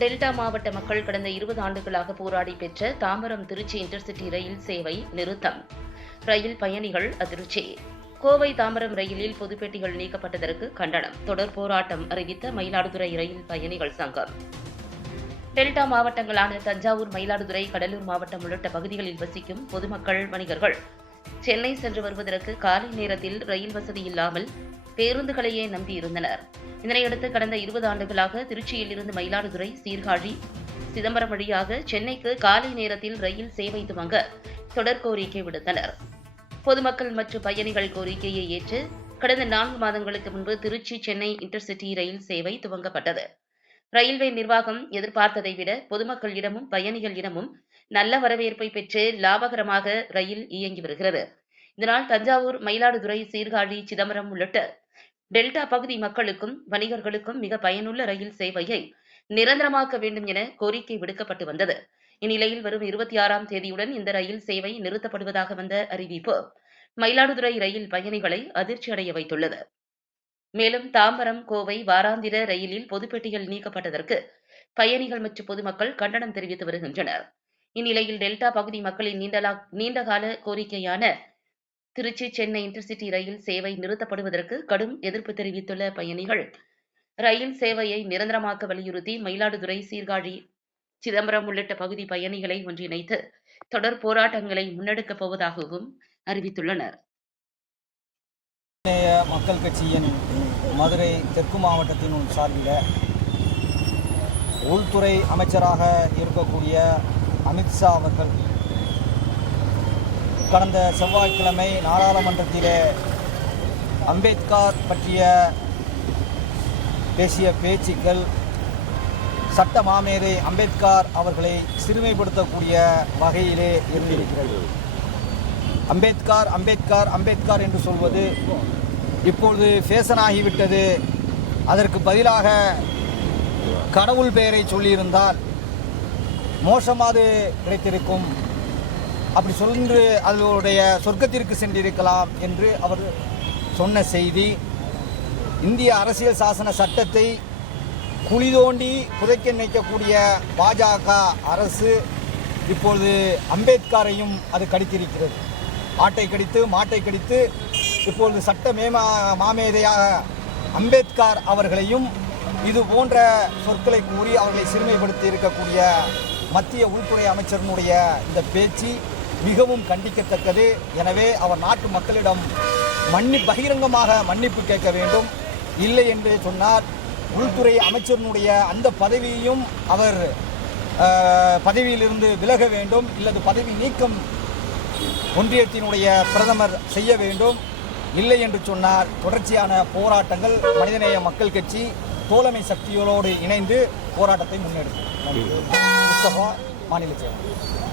Delta மாவட்ட மக்கள் கடந்த 20 ஆண்டுகளாக போராடி பெற்ற தாம்பரம் திருச்சி இன்டர்சிட்டி ரயில் சேவை நிறுத்தம். ரயில் பயணிகள் அதிர்ச்சி. கோவை தாம்பரம் ரயிலில் பொதுப்பெட்டிகள் நீக்கப்பட்டதற்கு கண்டனம். தொடர் போராட்டம் அறிவித்த மயிலாடுதுறை ரயில் பயணிகள் சங்கம். டெல்டா மாவட்டங்களான தஞ்சாவூர், மயிலாடுதுறை, கடலூர் மாவட்டம் உள்ளிட்ட பகுதிகளில் வசிக்கும் பொதுமக்கள், வணிகர்கள் சென்னை சென்று வருவதற்கு காலை நேரத்தில் ரயில் வசதி இல்லாமல் பேருந்துகளையே நம்பியிருந்தனர். இதனையடுத்து கடந்த 20 ஆண்டுகளாக திருச்சியில் இருந்து மயிலாடுதுறை, சீர்காழி, சிதம்பரம் வழியாக சென்னைக்கு காலை நேரத்தில் ரயில் சேவை துவங்க தொடர் கோரிக்கை விடுத்தனர். பொதுமக்கள் மற்றும் பயணிகள் கோரிக்கையை ஏற்று கடந்த 4 மாதங்களுக்கு முன்பு திருச்சி சென்னை இன்டர்சிட்டி ரயில் சேவை துவங்கப்பட்டது. ரயில்வே நிர்வாகம் எதிர்பார்த்ததை விட பொதுமக்களிடமும் பயணிகளிடமும் நல்ல வரவேற்பை பெற்று லாபகரமாக ரயில் இயங்கி வருகிறது. இதனால் தஞ்சாவூர், மயிலாடுதுறை, சீர்காழி, சிதம்பரம் உள்ளிட்ட டெல்டா பகுதி மக்களுக்கும் வணிகர்களுக்கும் மிக பயனுள்ள ரயில் சேவையை நிரந்தரமாக்க வேண்டும் என கோரிக்கை விடுக்கப்பட்டு வந்தது. இந்நிலையில் வரும் 26ஆம் தேதியுடன் இந்த ரயில் சேவை நிறுத்தப்படுவதாக வந்த அறிவிப்பு மயிலாடுதுறை ரயில் பயணிகளை அதிர்ச்சியடைய வைத்துள்ளது. மேலும் தாம்பரம், கோவை வாராந்திர ரயிலில் பொதுப்பெட்டிகள் நீக்கப்பட்டதற்கு பயணிகள் மற்றும் பொதுமக்கள் கண்டனம் தெரிவித்து வருகின்றனர். இந்நிலையில் டெல்டா பகுதி மக்களின் நீண்டகால கோரிக்கையான திருச்சி சென்னை இன்டர்சிட்டி ரயில் சேவை நிறுத்தப்படுவதற்கு கடும் எதிர்ப்பு தெரிவித்துள்ள பயணிகள் ரயில் சேவையை நிரந்தரமாக்க வலியுறுத்தி மயிலாடுதுறை, சீர்காழி, சிதம்பரம் உள்ளிட்ட பகுதி பயணிகளை ஒன்றிணைத்து தொடர் போராட்டங்களை முன்னெடுக்கப் போவதாகவும் அறிவித்துள்ளனர். மக்கள் கட்சியின் மதுரை தெற்கு மாவட்டத்தின் சார்பில் உள்துறை அமைச்சராக இருக்கக்கூடிய அமித்ஷா அவர்கள் கடந்த செவ்வாய்க்கிழமை நாடாளுமன்றத்திலே அம்பேத்கர் பற்றிய பேசிய பேச்சுக்கள் சட்ட மாமேதை அம்பேத்கர் அவர்களை சிறுமைப்படுத்தக்கூடிய வகையிலே இருந்திருக்கிறது. அம்பேத்கர் அம்பேத்கர் அம்பேத்கர் என்று சொல்வது இப்பொழுது ஃபேஷனாகிவிட்டது. அதற்கு பதிலாக கடவுள் பெயரை சொல்லியிருந்தால் மோசமாது கிடைத்திருக்கும், அப்படி சொல்லி அதனுடைய சொர்க்கத்திற்கு சென்றிருக்கலாம் என்று அவர் சொன்ன செய்தி இந்திய அரசியல் சாசன சட்டத்தை குழி தோண்டி புதைக்க நினைக்கக்கூடிய பாஜக அரசு இப்பொழுது அம்பேத்கரையும் அது கடித்திருக்கிறது. ஆட்டை கடித்து மாட்டை கடித்து இப்பொழுது சட்ட மாமேதையாக அம்பேத்கர் அவர்களையும் இது போன்ற சொற்களை கூறி அவர்களை சிறுமைப்படுத்தி இருக்கக்கூடிய மத்திய உள்துறை அமைச்சரினுடைய இந்த பேச்சு மிகவும் கண்டிக்கத்தக்கது. எனவே அவர் நாட்டு மக்களிடம் பகிரங்கமாக மன்னிப்பு கேட்க வேண்டும். இல்லை என்று சொன்னால் உள்துறை அமைச்சரினுடைய அந்த பதவியையும் அவர் பதவியிலிருந்து விலக வேண்டும், இல்லது பதவி நீக்கம் ஒன்றியத்தினுடைய பிரதமர் செய்ய வேண்டும். இல்லை என்று சொன்னால் தொடர்ச்சியான போராட்டங்கள் மனிதநேய மக்கள் கட்சி தோழமை சக்திகளோடு இணைந்து போராட்டத்தை முன்னெடுக்கும். முஸ்தபா, மாநில செயலர்.